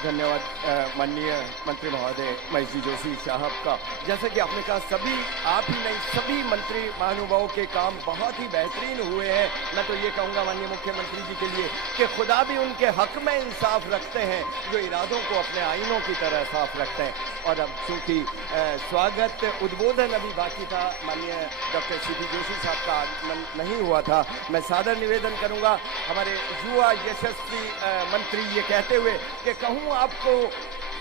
धन्यवाद माननीय मंत्री महोदय महेश जी जोशी साहब का। जैसा कि आपने कहा, सभी आप ही नहीं सभी मंत्री महानुभावों के काम बहुत ही बेहतरीन हुए हैं। मैं तो ये कहूँगा माननीय मुख्यमंत्री जी के लिए कि खुदा भी उनके हक में इंसाफ रखते हैं जो इरादों को अपने आईनों की तरह साफ रखते हैं। और अब चूँकि स्वागत उद्बोधन अभी बाकी था, माननीय डॉक्टर सीपी जोशी साहब का आगमन नहीं हुआ था, मैं सादर निवेदन करूँगा हमारे युवा यशस्वी मंत्री ये कहते हुए कि कहूँ आपको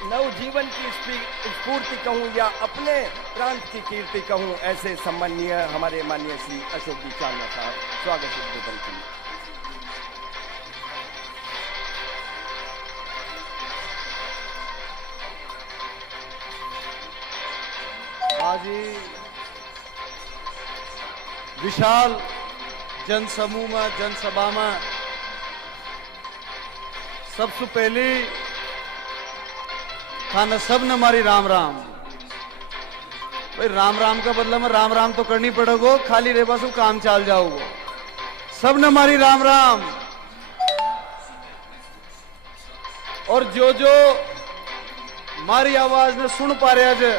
नवजीवन की स्फूर्ति कहूँ या अपने प्रांत की कीर्ति कहूँ, ऐसे सम्माननीय हमारे माननीय श्री अशोक जी चांदना साहब स्वागत उद्बोधन के लिए। आज ही विशाल जनसमूह में जनसभा में सबसे पहले थाना सब ने मारी राम राम। भाई राम राम का बदला में राम राम तो करनी पड़ेगो, खाली रे बस काम चाल जाओगो। सब ने मारी राम राम। और जो जो मारी आवाज ने सुन पा रहा जे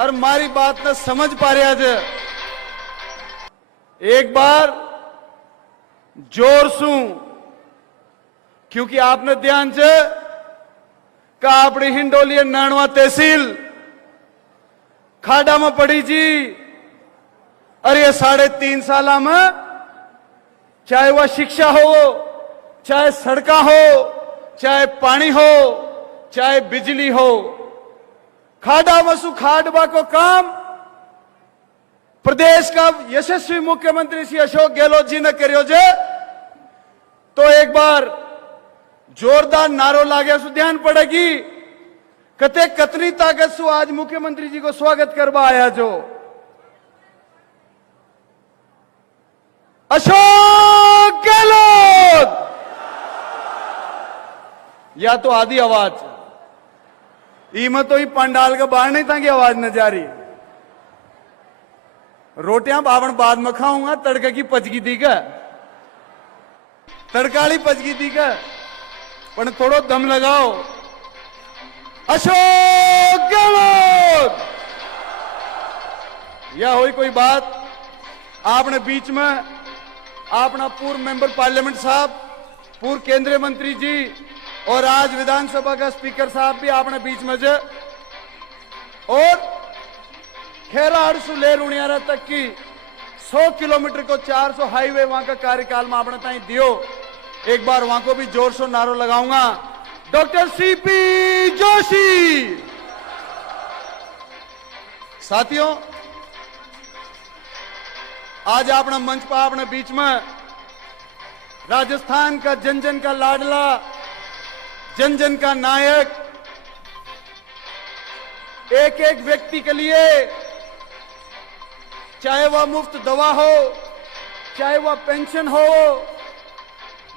और मारी बात ने समझ पा रहा जे, एक बार जोर सू, क्योंकि आपने ध्यान से कहा अपनी हिंडोली नानवा तहसील खाड़ा में पड़ी जी। और ये 3.5 साल में चाहे वह शिक्षा हो, चाहे सड़का हो, चाहे पानी हो, चाहे बिजली हो, खाड़ा में सुखाड़वा को काम प्रदेश का यशस्वी मुख्यमंत्री श्री अशोक गहलोत जी ने करियो जे। तो एक बार जोरदार नारो लागे सु ध्यान पड़ेगी कते कतनी ताकत सु आज मुख्यमंत्री जी को स्वागत करवा आया जो। अशोक गहलोत या तो आधी आवाज ईम तो ही पंडाल का बाहर नहीं था कि आवाज न जा रही। रोटियां बावण बाद में खाऊंगा, तड़के की पचगी थी का, तड़काली पचगी थी का, पर थोड़ो दम लगाओ। अशोक गहलोत या हुई कोई बात आपने बीच में अपना पूर्व मेंबर पार्लियामेंट साहब, पूर्व केंद्रीय मंत्री जी और आज विधानसभा का स्पीकर साहब भी आपने बीच में जे। और खेराड़ से ले लुणियारा तक की 100 किलोमीटर को 400 हाईवे वहां का कार्यकाल में आपने ताई दियो। एक बार वहां को भी जोर से नारो लगाऊंगा, डॉक्टर सीपी जोशी। साथियों, आज अपना मंच पर अपने बीच में राजस्थान का जन जन का लाडला, जन जन का नायक, एक एक व्यक्ति के लिए चाहे वह मुफ्त दवा हो, चाहे वह पेंशन हो,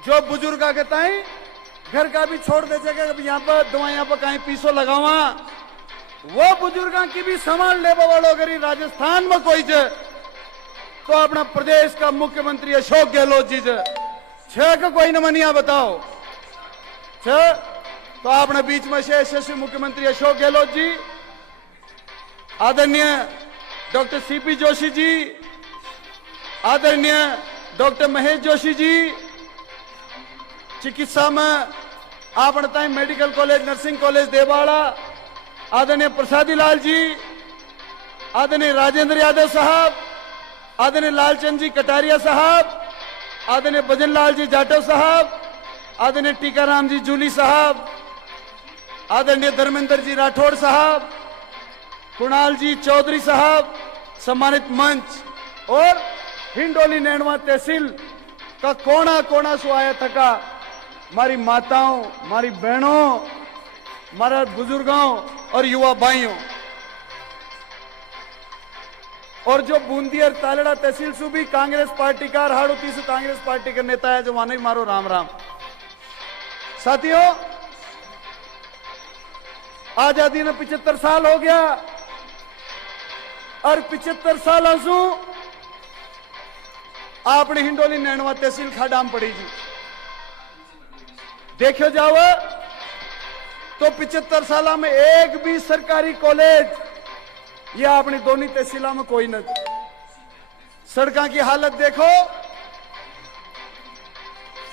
जो बुजुर्ग के ताई घर का भी छोड़ दे सके, यहाँ पर दवा यहाँ पर कहीं पीसो लगावा, वो बुजुर्गों की भी संभाल ले वालों अगर राजस्थान में कोई जे तो अपना प्रदेश का मुख्यमंत्री अशोक गहलोत जी जे। छह का कोई न मनिया बताओ छह। तो अपने बीच में से यशस्वी मुख्यमंत्री अशोक गहलोत जी, आदरणीय डॉक्टर सीपी जोशी जी, आदरणीय डॉक्टर महेश जोशी जी, चिकित्सा में आपने ताई medical college, nursing college Dewada, आदरणीय प्रसादी लाल जी, आदरणीय राजेंद्र यादव साहब, आदरणीय लालचंद जी कटारिया साहब, आदरणीय भजन लाल जी जाटव साहब, आदरणीय टीकाराम जी जूली साहब, आदरणीय धर्मेंद्र जी राठौड़ साहब, कुणाल जी चौधरी साहब, सम्मानित मंच और हिंडोली नैनवा तहसील का कोना कोना से आया थका मारी माताओं, मारी बहनों, मारा बुजुर्गों और युवा भाइयों, और जो बूंदी और तालड़ा तहसील से भी कांग्रेस पार्टी का, हाड़ोती से कांग्रेस पार्टी का नेता है जो वहां नहीं मारो राम राम। साथियों, आजादी ने 75 साल हो गया और 75 साल आंसू आपने हिंडोली नैनवा तहसील खाडाम पड़ी जी। देखो जाओ तो 75 साल में एक भी सरकारी कॉलेज या अपनी दोनों तहसीलों में कोई न। सड़कों की हालत देखो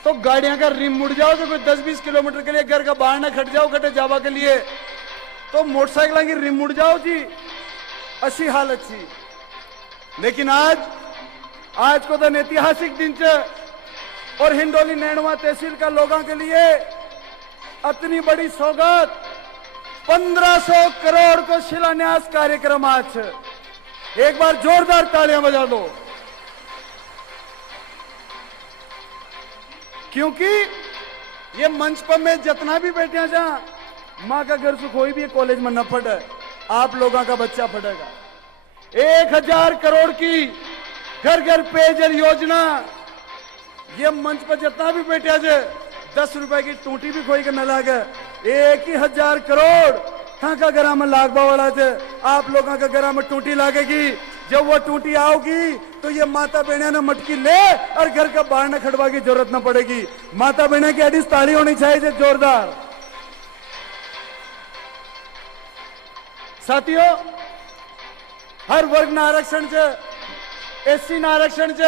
तो गाड़ियां का रिम मुड़ जाओ तो कोई 10-20 किलोमीटर के लिए घर का बाहर ना खट जाओ खटे जावा के लिए तो मोटरसाइकिल की रिम मुड़ जाओ जी, अच्छी हालत थी। लेकिन आज को तो ऐतिहासिक दिन च और हिंडोली नैनवा तहसील का लोगों के लिए इतनी बड़ी सौगात 1500 करोड़ को शिलान्यास कार्यक्रम आज। एक बार जोरदार तालियां बजा दो, क्योंकि ये मंच पर में जितना भी बैठे जहां मां का घर से कोई भी कॉलेज में न पढ़े, आप लोगों का बच्चा पढ़ेगा। 1000 करोड़ की घर घर पेयजल योजना, ये मंच पर जितना भी बैठे जे 10 रुपए की टूटी भी कोई के न लागे। 1000 करोड़ था का घरा में लागबा वाला थे, आप लोगों का घरा में टूटी लागेगी। जब वो टूटी आओगी तो ये माता बहना ने मटकी ले और घर का बाहर न खड़वा की जरूरत न पड़ेगी। माता बहना की अड़ी ताली होनी चाहिए जोरदार। साथियों, हर वर्ग न आरक्षण च, एससी न आरक्षण च,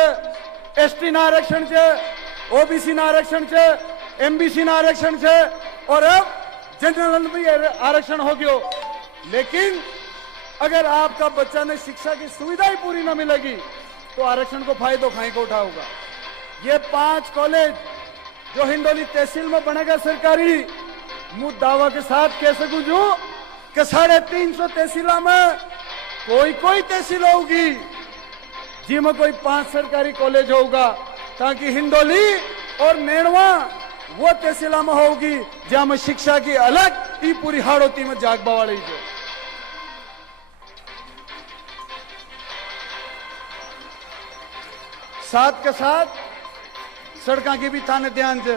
एसटी न आरक्षण च, ओबीसी न आरक्षण च, एमबीसी न आरक्षण च और अब जनरल भी आरक्षण हो गयो। लेकिन अगर आपका बच्चा ने शिक्षा की सुविधा ही पूरी न मिलेगी तो आरक्षण को फायदो खाई को उठाओगा। ये 5 कॉलेज जो हिंडोली तहसील में बनेगा सरकारी, मुझ दावा के साथ कह सकूं जो कि 350 तहसीलों में कोई तहसील होगी जिसमें कोई 5 सरकारी कॉलेज होगा, ताकि हिंडोली और नैनवा वो तहसीलों में होगी जहां में शिक्षा की अलग ही पूरी हाड़ोती में जागबा वाली जो। साथ के साथ सड़कों की भी थाने ध्यान से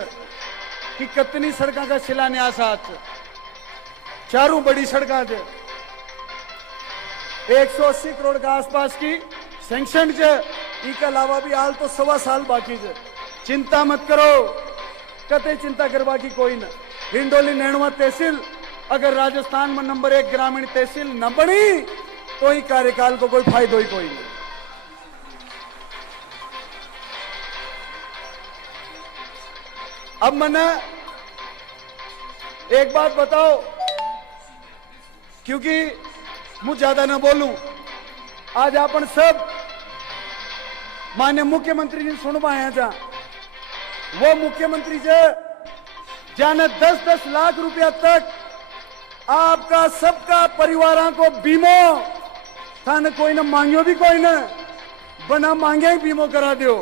कि कितनी सड़कों का शिलान्यास आज 4 बड़ी सड़कों से 180 करोड़ के आसपास की सैंक्शन है। इसके अलावा भी हाल तो 1.25 साल बाकी है। चिंता मत करो, कतई चिंता करवा की कोई न। हिंडोली नैनवा तहसील अगर राजस्थान में नंबर 1 ग्रामीण तहसील न बनी तो ही कार्यकाल को कोई फायदा ही कोई नहीं। अब मैंने एक बात बताओ, क्योंकि मुझे ज्यादा ना बोलूं, आज अपन सब माननीय मुख्यमंत्री जी सुनवा है जहां वो मुख्यमंत्री जी जाने 10-10 लाख रुपया तक आपका सबका परिवारों को बीमो थाने कोई ना मांगियो भी कोई ना बना मांगे ही बीमो करा दियो।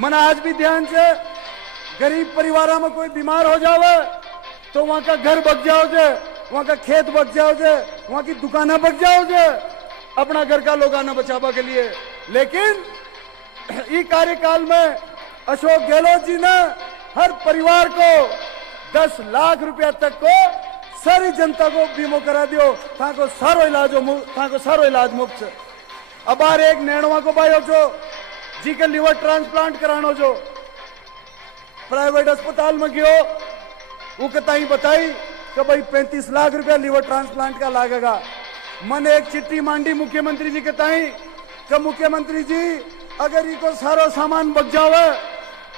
मन आज भी ध्यान से गरीब परिवारों में कोई बीमार हो जावे तो वहां का घर बच जाओ जे, वहां का खेत बच जाओ जे, वहां की दुकाना बच जाओ जे, अपना घर का लोग आना बचावा के लिए। लेकिन इस कार्यकाल में अशोक गहलोत जी ने हर परिवार को 10 लाख रुपया तक को सारी जनता को बीमो करा दियो, ताको सारो इलाज मुफ्त। अब बार एक नैनवा को भाई जो जी के लिवर ट्रांसप्लांट करानो जो प्राइवेट अस्पताल में गयो, वो कताई बताई कि भाई 35 लाख रुपया लिवर ट्रांसप्लांट का लागेगा। मैंने एक चिट्ठी मांडी मुख्यमंत्री जी कताई कि मुख्यमंत्री जी अगर इको सारो सामान बच जावे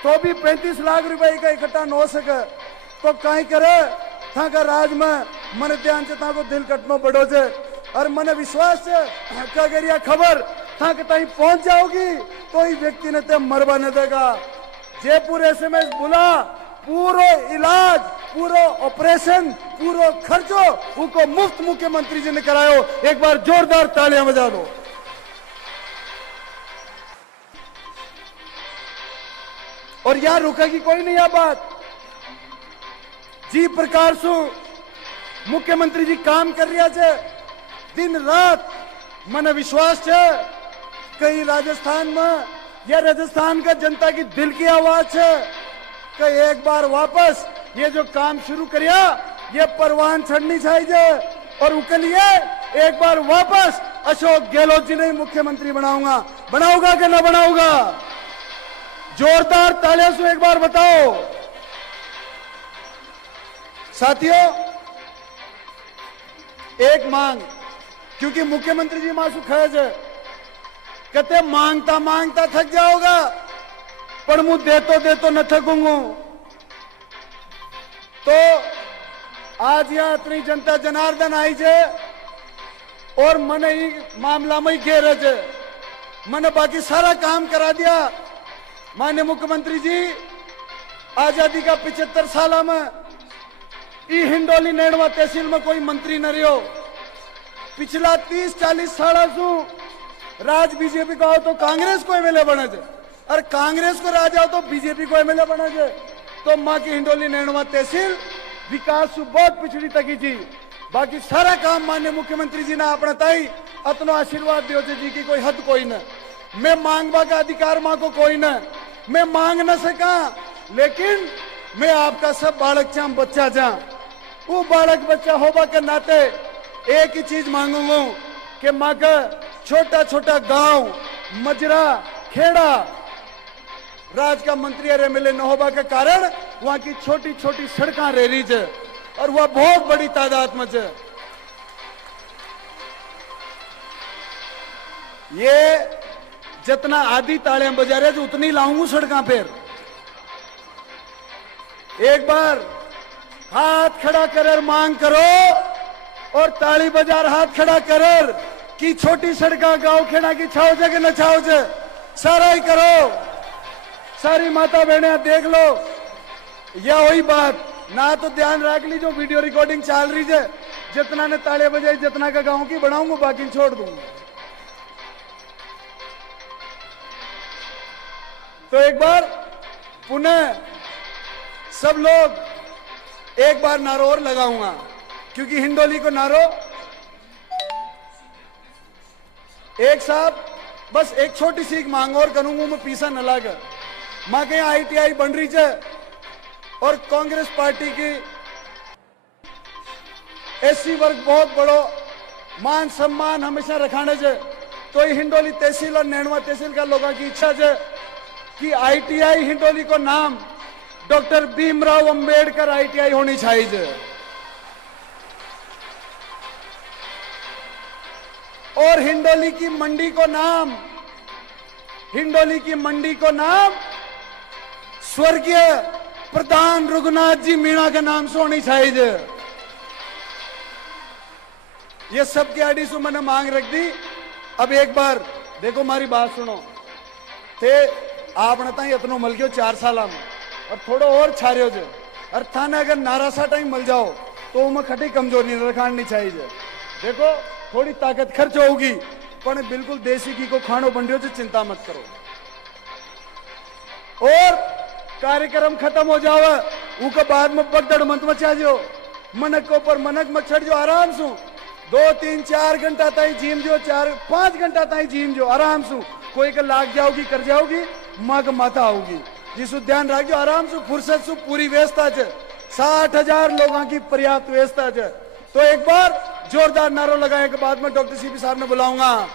तो भी 35 लाख रुपए का इकट्ठा न हो सके तो कहीं करे था का राज में मन ध्यान से ताको दिल कटनो बड़ो से। और मन विश्वास है कि अगर यह खबर था कि तहीं पहुंच जाओगी तो ही व्यक्ति ने ते मरवा न देगा। जयपुर एसएमएस बुला पूरा इलाज, पूरा ऑपरेशन, पूरा खर्चो उनको मुफ्त मुख्यमंत्री जी ने करायो। एक बार जोरदार तालियां बजा दो। और यहां रुकेगी कोई नहीं। यह बात जी प्रकार से मुख्यमंत्री जी काम कर रहा है दिन रात। मन विश्वास है कहीं राजस्थान में यह राजस्थान का जनता की दिल की आवाज है कि एक बार वापस ये जो काम शुरू करिया ये परवान चढ़नी चाहिए और उसके लिए एक बार वापस अशोक गहलोत जी ने मुख्यमंत्री बनाऊंगा कि ना बनाऊंगा? जोरदार तालियों से एक बार बताओ। साथियों, एक मांग, क्योंकि मुख्यमंत्री जी मासू खज कहते मांगता मांगता थक जाओगा, पर मु देतो न थकूंगू। तो आज यहाँ इतनी जनता जनार्दन आई है और मन ही मामला में ही घेर है, मैंने बाकी सारा काम करा दिया। माननीय मुख्यमंत्री जी, आजादी का 75 साल में ई हिंडोली नेड़वा तहसील में कोई मंत्री न रहो। पिछला 30-40 साल सु राज बीजेपी को आओ तो कांग्रेस को एमएलए बने थे, और कांग्रेस को राज आओ तो बीजेपी को एमएलए बने थे। तो मां की हिंडोली नेड़वा तहसील विकास सु बहुत पिछड़ी तकी थी। बाकी सारा काम माननीय मुख्यमंत्री जी ने अपना ताई अतनो आशीर्वाद दियो जी की कोई हद कोई न। मैं मांगवा का अधिकार मां को कोई न, मैं मांग न सका, लेकिन मैं आपका सब बालक चाम बच्चा जा, वो बालक बच्चा होबा के नाते एक ही चीज मांगूंगा कि मां का छोटा छोटा गांव, मजरा, खेड़ा, राज का मंत्री और एमएलए न होबा के कारण वहां की छोटी छोटी सड़कें रह रही है, और वह बहुत बड़ी तादाद में है। ये जितना आधी तालियां बजा रहे थे उतनी लाऊंगा सड़कों पर। एक बार हाथ खड़ा कर मांग करो और ताली बजार हाथ खड़ा कर कि छोटी सड़का गांव खेड़ा की छाओ जे कि न छाओ जे, सारा ही करो। सारी माता बहने देख लो, या वही बात ना तो ध्यान रख ली जो वीडियो रिकॉर्डिंग चल रही है, जितना ने ताले बजाई जितना का गांव की बनाऊंगा, बाकी छोड़ दूंगा। तो एक बार पुनः सब लोग एक बार नारो और लगाऊंगा, क्योंकि हिंडोली को नारो एक साहब बस एक छोटी सी मांग और करूंगा, मैं पीछा न लागा। मां के यहाँ ITI बन रही है और कांग्रेस पार्टी की SC वर्ग बहुत बड़ो मान सम्मान हमेशा रखाने से। तो ये हिंडोली तहसील और नेणवा तहसील का लोगों की इच्छा है कि ITI हिंडोली को नाम डॉक्टर भीमराव अंबेडकर ITI होनी चाहिए। और हिंडोली की मंडी को नाम स्वर्गीय प्रधान रघुनाथ जी मीणा के नाम से होनी चाहिए। ये सब की आड़ी से मैंने मांग रख दी। अब एक बार देखो, हमारी बात सुनो। थे आपने ताई इतनो मल गयो 4 साल में, और थोड़ा और छारियो जो, और थाने अगर नारासा टाइम मिल जाओ तो मैं खटी कमजोरी नहीं रखानी चाहिए। देखो थोड़ी ताकत खर्च होगी, पर बिल्कुल देसी घी को खानो बन रही हो, चिंता मत करो। और कार्यक्रम खत्म हो जावे उसके बाद में बगदड़ मत मचा जो, मनक को पर मनक मत छड़ जो, आराम से 2-3-4 घंटा ताई जीम जो, 4-5 घंटा ताई जीम जो आराम से। कोई के लाग जाओगी कर जाओगी, माँ का माता होगी, जिसको ध्यान रख जो आराम से, फुर्सत से पूरी व्यवस्था है। 60,000 लोगों की पर्याप्त व्यवस्था है। तो एक बार जोरदार नारो लगाने के बाद में डॉक्टर CP साहब ने बुलाऊंगा।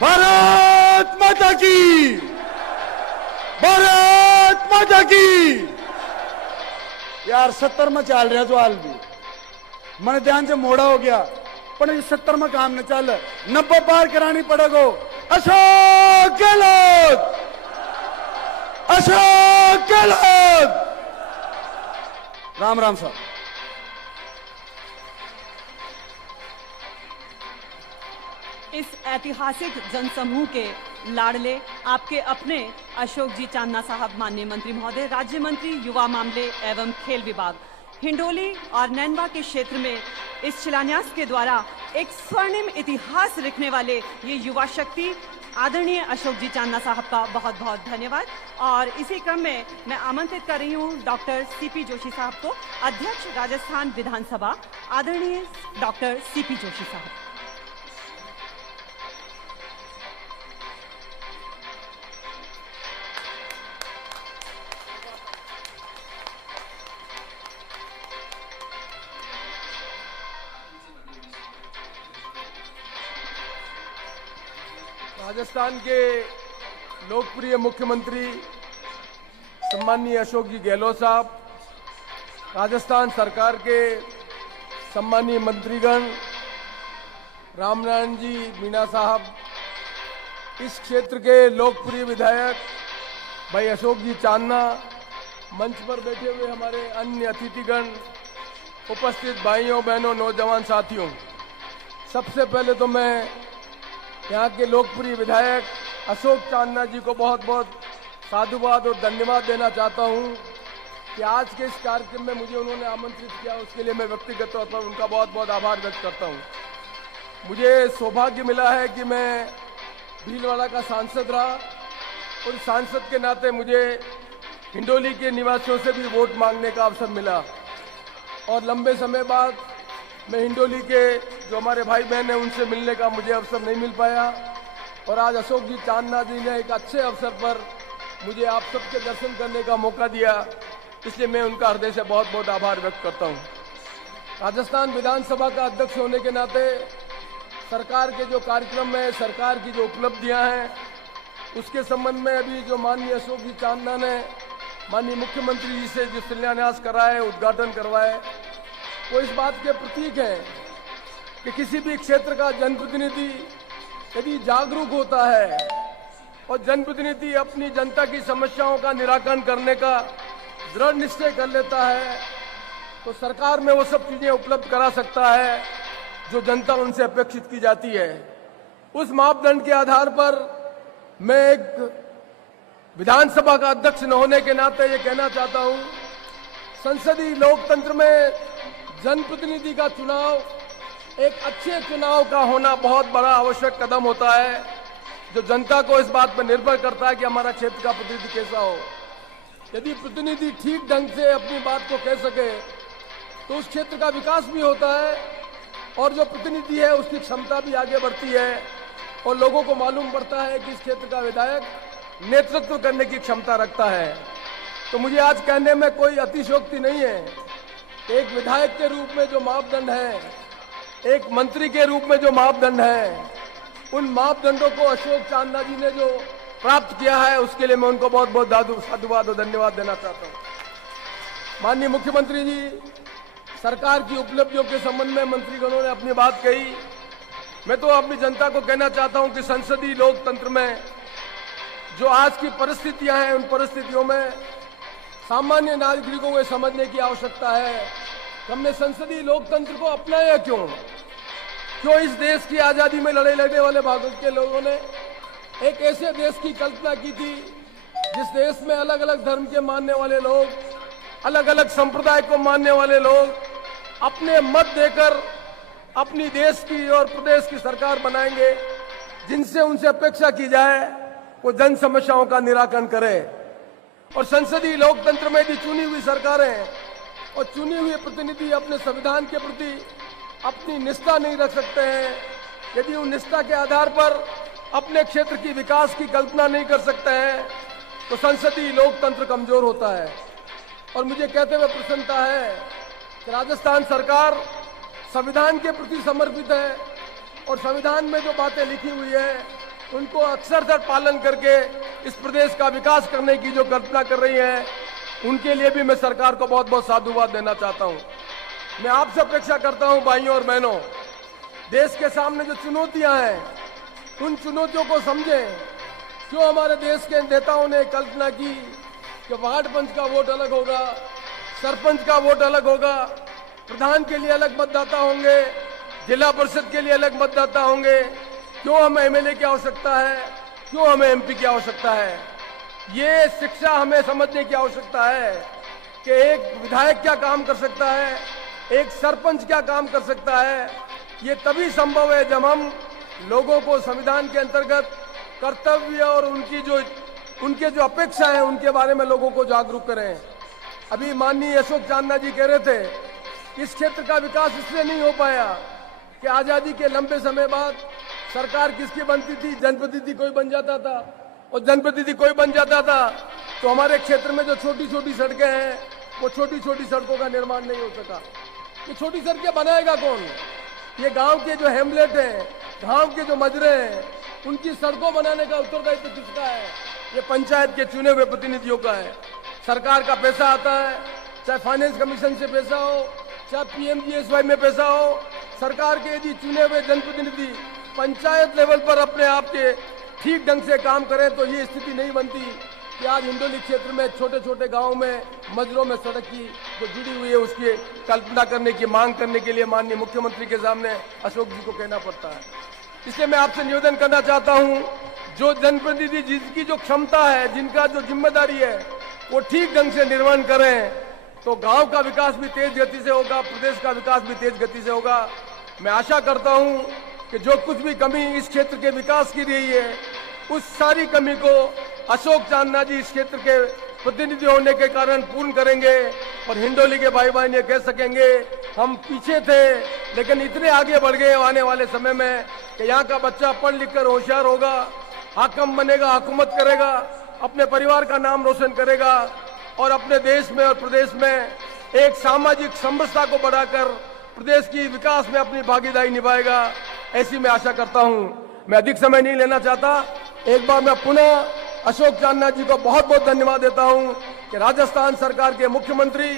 भारत माता की, भारत माता की। यार 70 में चल रहा जो हाल भी, मैंने ध्यान से मोड़ा हो गया, पर 70 में काम न चल, 90 पार करानी पड़ेगा। अशोक गहलोत, अशोक गहलोत। राम राम साहब। इस ऐतिहासिक जनसमूह के लाडले आपके अपने अशोक जी चांदना साहब, माननीय मंत्री महोदय, राज्य मंत्री युवा मामले एवं खेल विभाग, हिंडोली और नैनवा के क्षेत्र में इस शिलान्यास के द्वारा एक स्वर्णिम इतिहास लिखने वाले ये युवा शक्ति आदरणीय अशोक जी चांदना साहब का बहुत बहुत धन्यवाद। और इसी क्रम में मैं आमंत्रित कर रही हूँ डॉक्टर CP जोशी साहब को, अध्यक्ष राजस्थान विधानसभा, आदरणीय डॉक्टर CP जोशी साहब। राजस्थान के लोकप्रिय मुख्यमंत्री सम्माननीय अशोक जी गहलोत साहब, राजस्थान सरकार के सम्मानीय मंत्रीगण, रामनारायण जी मीणा साहब, इस क्षेत्र के लोकप्रिय विधायक भाई अशोक जी चांदना, मंच पर बैठे हुए हमारे अन्य अतिथिगण, उपस्थित भाइयों बहनों नौजवान साथियों, सबसे पहले तो मैं यहाँ के लोकप्रिय विधायक अशोक चांदना जी को बहुत बहुत साधुवाद और धन्यवाद देना चाहता हूँ कि आज के इस कार्यक्रम में मुझे उन्होंने आमंत्रित किया, उसके लिए मैं व्यक्तिगत तौर पर उनका बहुत बहुत आभार व्यक्त करता हूँ। मुझे सौभाग्य मिला है कि मैं भीलवाड़ा का सांसद रहा और सांसद के नाते मुझे हिंडोली के निवासियों से भी वोट मांगने का अवसर मिला और लंबे समय बाद मैं हिंडोली के जो हमारे भाई बहन हैं उनसे मिलने का मुझे अवसर नहीं मिल पाया और आज अशोक जी चांदना जी ने एक अच्छे अवसर पर मुझे आप सबके दर्शन करने का मौका दिया, इसलिए मैं उनका हृदय से बहुत बहुत आभार व्यक्त करता हूँ। राजस्थान विधानसभा का अध्यक्ष होने के नाते सरकार के जो कार्यक्रम है, सरकार की जो उपलब्धियां हैं, उसके संबंध में अभी जो माननीय अशोक जी चांदना ने माननीय मुख्यमंत्री जी से जो शिलान्यास कराए, उद्घाटन करवाए, वो इस बात के प्रतीक हैं कि किसी भी क्षेत्र का जनप्रतिनिधि यदि जागरूक होता है और जनप्रतिनिधि अपनी जनता की समस्याओं का निराकरण करने का दृढ़ निश्चय कर लेता है तो सरकार में वो सब चीजें उपलब्ध करा सकता है जो जनता उनसे अपेक्षित की जाती है। उस मापदंड के आधार पर मैं एक विधानसभा का अध्यक्ष न होने के नाते ये कहना चाहता हूं, संसदीय लोकतंत्र में जनप्रतिनिधि का चुनाव एक अच्छे चुनाव का होना बहुत बड़ा आवश्यक कदम होता है, जो जनता को इस बात पर निर्भर करता है कि हमारा क्षेत्र का प्रतिनिधि कैसा हो। यदि प्रतिनिधि ठीक ढंग से अपनी बात को कह सके तो उस क्षेत्र का विकास भी होता है और जो प्रतिनिधि है उसकी क्षमता भी आगे बढ़ती है और लोगों को मालूम पड़ता है कि इस क्षेत्र का विधायक नेतृत्व करने की क्षमता रखता है। तो मुझे आज कहने में कोई अतिशयोक्ति नहीं है। एक विधायक के रूप में जो मापदंड है, एक मंत्री के रूप में जो मापदंड है, उन मापदंडों को अशोक चांदना जी ने जो प्राप्त किया है उसके लिए मैं उनको बहुत बहुत साधुवाद और धन्यवाद देना चाहता हूं। माननीय मुख्यमंत्री जी, सरकार की उपलब्धियों के संबंध में मंत्रीगणों ने अपनी बात कही। मैं तो अपनी जनता को कहना चाहता हूं कि संसदीय लोकतंत्र में जो आज की परिस्थितियां हैं, उन परिस्थितियों में सामान्य नागरिकों को समझने की आवश्यकता है कि हमने संसदीय लोकतंत्र को अपनाया क्यों इस देश की आजादी में लड़े लड़ने वाले भागों के लोगों ने एक ऐसे देश की कल्पना की थी जिस देश में अलग अलग धर्म के मानने वाले लोग, अलग अलग संप्रदाय को मानने वाले लोग अपने मत देकर अपनी देश की और प्रदेश की सरकार बनाएंगे, जिनसे उनसे अपेक्षा की जाए वो जन समस्याओं का निराकरण करे। और संसदीय लोकतंत्र में भी चुनी हुई सरकारें और चुने हुए प्रतिनिधि अपने संविधान के प्रति अपनी निष्ठा नहीं रख सकते हैं, यदि उन निष्ठा के आधार पर अपने क्षेत्र की विकास की कल्पना नहीं कर सकते हैं तो संसदीय लोकतंत्र कमजोर होता है। और मुझे कहते हुए प्रसन्नता है कि राजस्थान सरकार संविधान के प्रति समर्पित है और संविधान में जो बातें लिखी हुई है उनको अक्षरशः पालन करके इस प्रदेश का विकास करने की जो कल्पना कर रही है, उनके लिए भी मैं सरकार को बहुत बहुत साधुवाद देना चाहता हूं। मैं आपसे अपेक्षा करता हूं भाइयों और बहनों, देश के सामने जो चुनौतियां हैं उन चुनौतियों को समझें। क्यों हमारे देश के नेताओं ने कल्पना की कि वार्ड पंच का वोट अलग होगा, सरपंच का वोट अलग होगा, प्रधान के लिए अलग मतदाता होंगे, जिला परिषद के लिए अलग मतदाता होंगे। क्यों हमें एमएलए की आवश्यकता है, क्यों हमें एमपी की आवश्यकता है? ये शिक्षा हमें समझने की आवश्यकता है कि एक विधायक क्या काम कर सकता है, एक सरपंच क्या काम कर सकता है। ये तभी संभव है जब हम लोगों को संविधान के अंतर्गत कर्तव्य और उनके जो अपेक्षा है उनके बारे में लोगों को जागरूक करें। अभी माननीय अशोक चांदना जी कह रहे थे इस क्षेत्र का विकास इसलिए नहीं हो पाया कि आजादी के लंबे समय बाद सरकार किसकी बनती थी, जनप्रतिनिधि कोई बन जाता था और जनप्रतिनिधि कोई बन जाता था तो हमारे क्षेत्र में जो छोटी छोटी सड़कें हैं वो छोटी छोटी सड़कों का निर्माण नहीं हो सका। ये छोटी सड़कें बनाएगा कौन? ये गांव के जो हेमलेट हैं, गांव के जो मजरे हैं, उनकी सड़कों बनाने का उत्तरदायित्व किसका है? ये पंचायत के चुने हुए प्रतिनिधियों का है। सरकार का पैसा आता है, चाहे फाइनेंस कमीशन से पैसा हो, चाहे पीएमजीएसवाई में पैसा हो, सरकार के यदि चुने हुए जनप्रतिनिधि पंचायत लेवल पर अपने आप के ठीक ढंग से काम करें तो ये स्थिति नहीं बनती कि आज हिंडोली क्षेत्र में छोटे छोटे गांवों में मजरों में सड़क की जो जुड़ी हुई है उसकी कल्पना करने की मांग करने के लिए माननीय मुख्यमंत्री के सामने अशोक जी को कहना पड़ता है। इसलिए मैं आपसे निवेदन करना चाहता हूं, जो जनप्रतिनिधि जिसकी जो क्षमता है, जिनका जो जिम्मेदारी है, वो ठीक ढंग से निर्वहन करें तो गांव का विकास भी तेज गति से होगा, प्रदेश का विकास भी तेज गति से होगा। मैं आशा करता हूं कि जो कुछ भी कमी इस क्षेत्र के विकास की रही है, उस सारी कमी को अशोक चांदना जी इस क्षेत्र के प्रतिनिधि होने के कारण पूर्ण करेंगे और हिंडोली के भाई बहन ये कह सकेंगे हम पीछे थे लेकिन इतने आगे बढ़ गए आने वाले समय में कि यहाँ का बच्चा पढ़ लिख कर होशियार होगा, हाकम बनेगा, हुकूमत करेगा, अपने परिवार का नाम रोशन करेगा और अपने देश में और प्रदेश में एक सामाजिक समरसता को बढ़ाकर प्रदेश की विकास में अपनी भागीदारी निभाएगा। ऐसी मैं आशा करता हूं। मैं अधिक समय नहीं लेना चाहता। एक बार मैं पुनः अशोक चांदना जी को बहुत बहुत धन्यवाद देता हूं कि राजस्थान सरकार के मुख्यमंत्री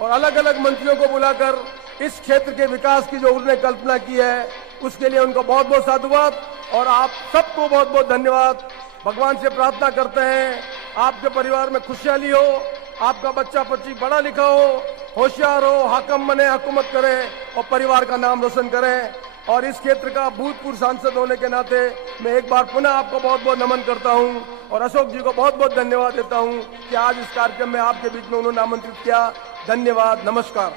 और अलग अलग मंत्रियों को बुलाकर इस क्षेत्र के विकास की जो उन्होंने कल्पना की है उसके लिए उनको बहुत बहुत साधुवाद और आप सबको बहुत बहुत धन्यवाद। भगवान से प्रार्थना करते हैं आपके परिवार में खुशहाली हो, आपका बच्चा बच्ची बड़ा लिखा हो, होशियार हो, हाकम बने, हुकूमत करे और परिवार का नाम रोशन करें। और इस क्षेत्र का भूतपूर्व सांसद होने के नाते मैं एक बार पुनः आपको बहुत बहुत नमन करता हूं और अशोक जी को बहुत बहुत धन्यवाद देता हूं कि आज इस कार्यक्रम में आपके बीच में उन्होंने आमंत्रित किया। धन्यवाद, नमस्कार।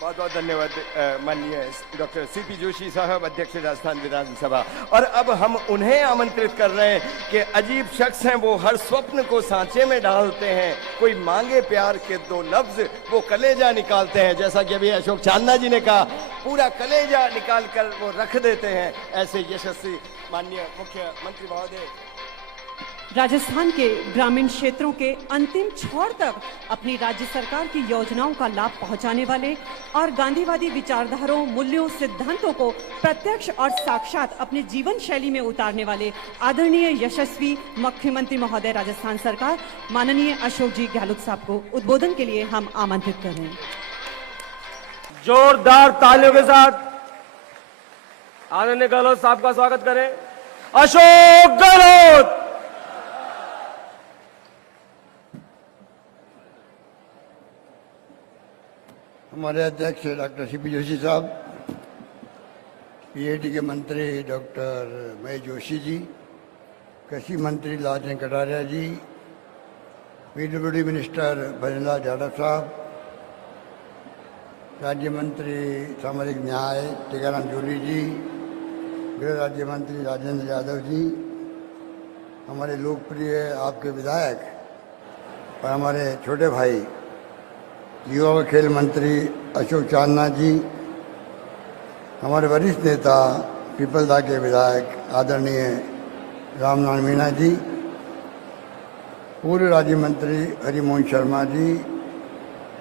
बहुत बहुत धन्यवाद माननीय डॉक्टर सीपी जोशी साहब, अध्यक्ष राजस्थान विधानसभा। और अब हम उन्हें आमंत्रित कर रहे हैं कि अजीब शख्स हैं, वो हर स्वप्न को सांचे में डालते हैं, कोई मांगे प्यार के दो लफ्ज वो कलेजा निकालते हैं। जैसा कि अभी अशोक चांदना जी ने कहा, पूरा कलेजा निकाल कर वो रख देते हैं। ऐसे यशस्वी माननीय मुख्यमंत्री महोदय राजस्थान के ग्रामीण क्षेत्रों के अंतिम छोर तक अपनी राज्य सरकार की योजनाओं का लाभ पहुंचाने वाले और गांधीवादी विचारधाराओं, मूल्यों, सिद्धांतों को प्रत्यक्ष और साक्षात अपने जीवन शैली में उतारने वाले आदरणीय यशस्वी मुख्यमंत्री महोदय राजस्थान सरकार माननीय अशोक जी गहलोत साहब को उद्बोधन के लिए हम आमंत्रित कर रहे हैं। जोरदार तालियों के साथ आदरणीय गहलोत साहब का स्वागत करें। अशोक गहलोत। हमारे अध्यक्ष डॉक्टर सीपी जोशी साहब, पीएटी के मंत्री डॉक्टर महेश जोशी जी, कृषि मंत्री लालचंद कटारिया जी, पीडब्ल्यूडी मिनिस्टर भजनलाल जाटव साहब, राज्य मंत्री सामाजिक न्याय टीकाराम जूली जी, गृह राज्य मंत्री राजेंद्र यादव जी, हमारे लोकप्रिय आपके विधायक और हमारे छोटे भाई युवा व खेल मंत्री अशोक चांदना जी, हमारे वरिष्ठ नेता पीपलदा के विधायक आदरणीय रामनारायण मीणा जी, पूर्व राज्य मंत्री हरिमोहन शर्मा जी,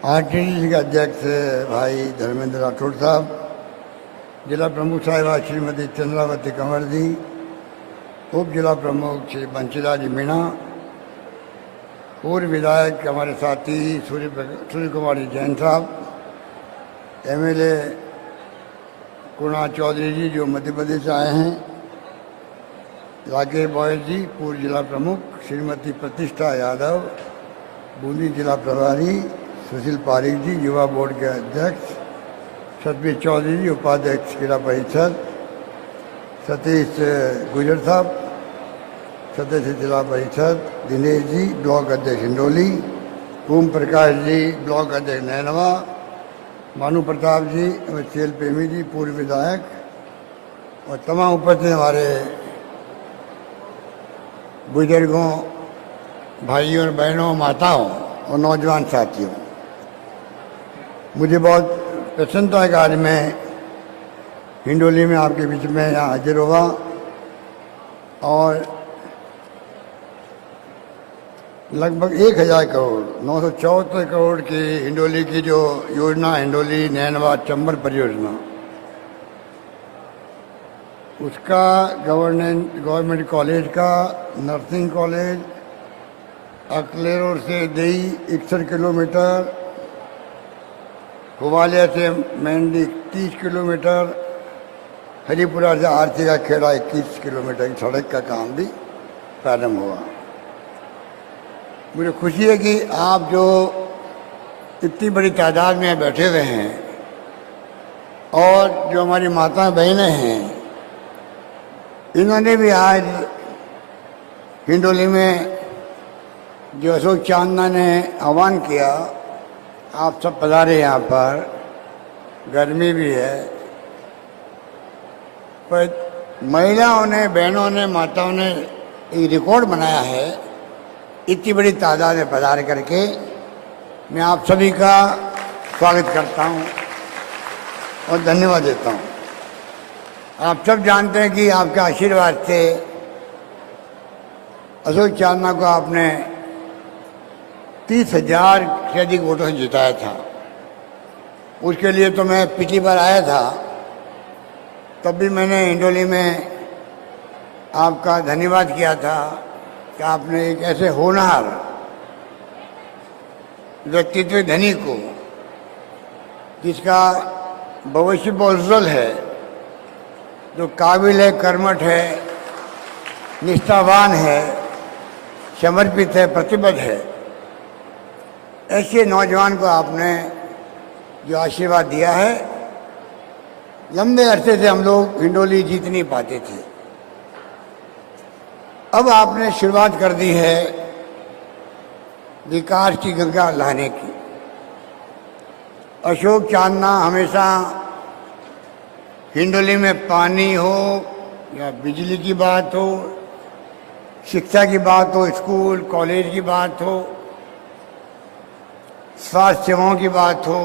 आरटीडी के अध्यक्ष भाई धर्मेंद्र राठौड़ साहब, जिला प्रमुख साहिबा श्रीमती चंद्रावती कंवर जी, उप जिला प्रमुख श्री बंशीलाल जी मीणा, पूर्व विधायक हमारे साथी सूर्य कुमार जैन साहब, एमएलए कुणाल चौधरी जी जो मध्य प्रदेश से आए हैं, राकेश बॉयल जी, पूर्व जिला प्रमुख श्रीमती प्रतिष्ठा यादव, बूंदी जिला प्रभारी सुशील पारिक जी, युवा बोर्ड के अध्यक्ष सतबीर चौधरी जी, उपाध्यक्ष क्रीड़ा परिषद, सतीश गुजर साहब, सदस्य जिला परिषद दिनेश जी, ब्लॉक अध्यक्ष हिंडोली, ओम प्रकाश जी, ब्लॉक अध्यक्ष नैनवा, मानू प्रताप जी और चेल प्रेमी जी, पूर्व विधायक, और तमाम उपस्थित हमारे बुजुर्गों, भाइयों और बहनों, माताओं और नौजवान साथियों, मुझे बहुत प्रसन्नता है कि आज मैं हिंडोली में आपके बीच में यहाँ हाजिर हुआ और लगभग 1000 करोड़ 974 करोड़ की हिंडोली की जो योजना हिंडोली नैनवा चंबल परियोजना, उसका गवर्नमेंट कॉलेज का, नर्सिंग कॉलेज अकलेरोड से दही 61 किलोमीटर, ग्वालियर से मंडी 30 किलोमीटर, हरिपुरा से आरती का खेड़ा 21 किलोमीटर की सड़क का काम भी प्रारंभ हुआ। मुझे खुशी है कि आप जो इतनी बड़ी तादाद में बैठे हुए हैं और जो हमारी माता बहनें हैं, इन्होंने भी आज हिंडोली में जो अशोक चांदना ने आह्वान किया, आप सब पधारे यहाँ पर, गर्मी भी है, पर महिलाओं ने, बहनों ने, माताओं ने एक रिकॉर्ड बनाया है इतनी बड़ी तादाद में पधार करके। मैं आप सभी का स्वागत करता हूँ और धन्यवाद देता हूँ। आप सब जानते हैं कि आपके आशीर्वाद से अशोक चांदना को आपने 30,000 से अधिक वोटों से जिताया था। उसके लिए तो मैं पिछली बार आया था, तब भी मैंने हिंडोली में आपका धन्यवाद किया था कि आपने एक ऐसे होनहार व्यक्तित्व धनी को, जिसका भविष्य बहुत उज्जवल है, जो काबिल है, कर्मठ है, निष्ठावान है, समर्पित है, प्रतिबद्ध है, ऐसे नौजवान को आपने जो आशीर्वाद दिया है। लंबे अरसे से हम लोग हिंडोली जीत नहीं पाते थे, अब आपने शुरुआत कर दी है विकास की गंगा लाने की। अशोक चांदना हमेशा हिंडोली में पानी हो या बिजली की बात हो, शिक्षा की बात हो, स्कूल कॉलेज की बात हो, स्वास्थ्य सेवाओं की बात हो,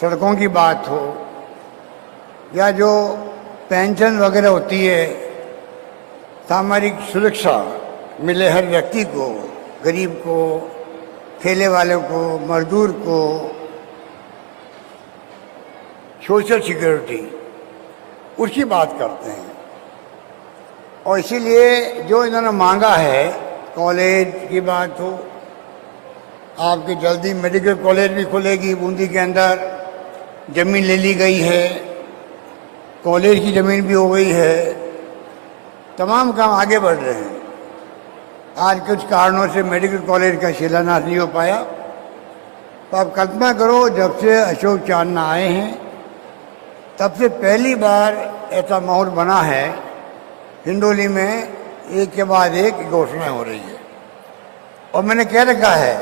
सड़कों की बात हो, या जो पेंशन वगैरह होती है, सामाजिक सुरक्षा मिले हर व्यक्ति को, गरीब को, ठेले वालों को, मजदूर को, सोशल सिक्योरिटी, उसकी बात करते हैं। और इसीलिए जो इन्होंने मांगा है, कॉलेज की बात हो, आपकी जल्दी मेडिकल कॉलेज भी खुलेगी बूंदी के अंदर, जमीन ले ली गई है, कॉलेज की जमीन भी हो गई है, तमाम काम आगे बढ़ रहे हैं। आज कुछ कारणों से मेडिकल कॉलेज का शिलान्यास नहीं हो पाया, तो आप कल्पना करो, जब से अशोक चांदना आए हैं तब से पहली बार ऐसा माहौल बना है हिंडोली में, एक के बाद एक घोषणा हो रही है। और मैंने कह रखा है,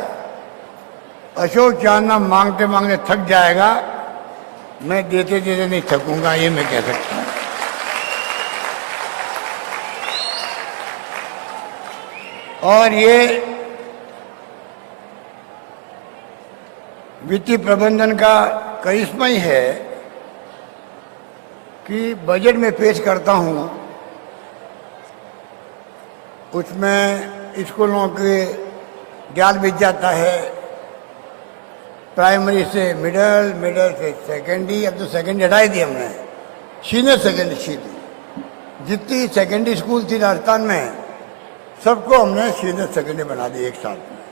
अशोक चांदना मांगते मांगते थक जाएगा, मैं देते देते नहीं थकूंगा, ये मैं कह सकता हूँ। और ये वित्तीय प्रबंधन का करिश्मा ही है कि बजट में पेश करता हूँ, उसमें स्कूलों के ज्ञान बिक जाता है, प्राइमरी से मिडल, मिडल से सेकेंडरी, अब तो सेकेंडरी हटाई दी हमने, सीनियर सेकेंडरी सीधी। जितनी सेकेंडरी स्कूल थी राजस्थान में, सबको हमने सीनियर सेकेंडरी बना दी एक साथ में,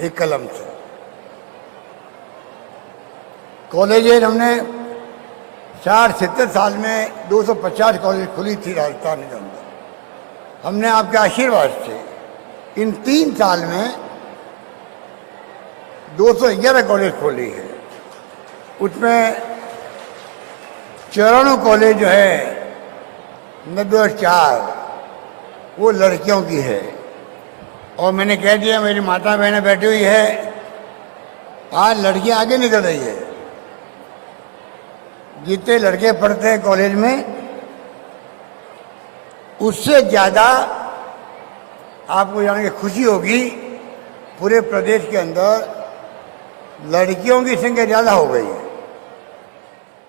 एक कलम से। कॉलेज हमने 60-70 साल में 250 कॉलेज खुली थी राजस्थान के अंदर। हमने आपके आशीर्वाद से इन 3 साल में 211 कॉलेज खोली है। उसमें 94 कॉलेज जो है 94 वो लड़कियों की है। और मैंने कह दिया, मेरी माता बहनें बैठी हुई है, आज लड़कियां आगे निकल रही है। जितने लड़के पढ़ते हैं कॉलेज में, उससे ज़्यादा आपको जान के खुशी होगी, पूरे प्रदेश के अंदर लड़कियों की संख्या ज़्यादा हो गई है।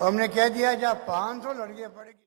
और हमने कह दिया, जब 500 लड़कियां पढ़ेगी।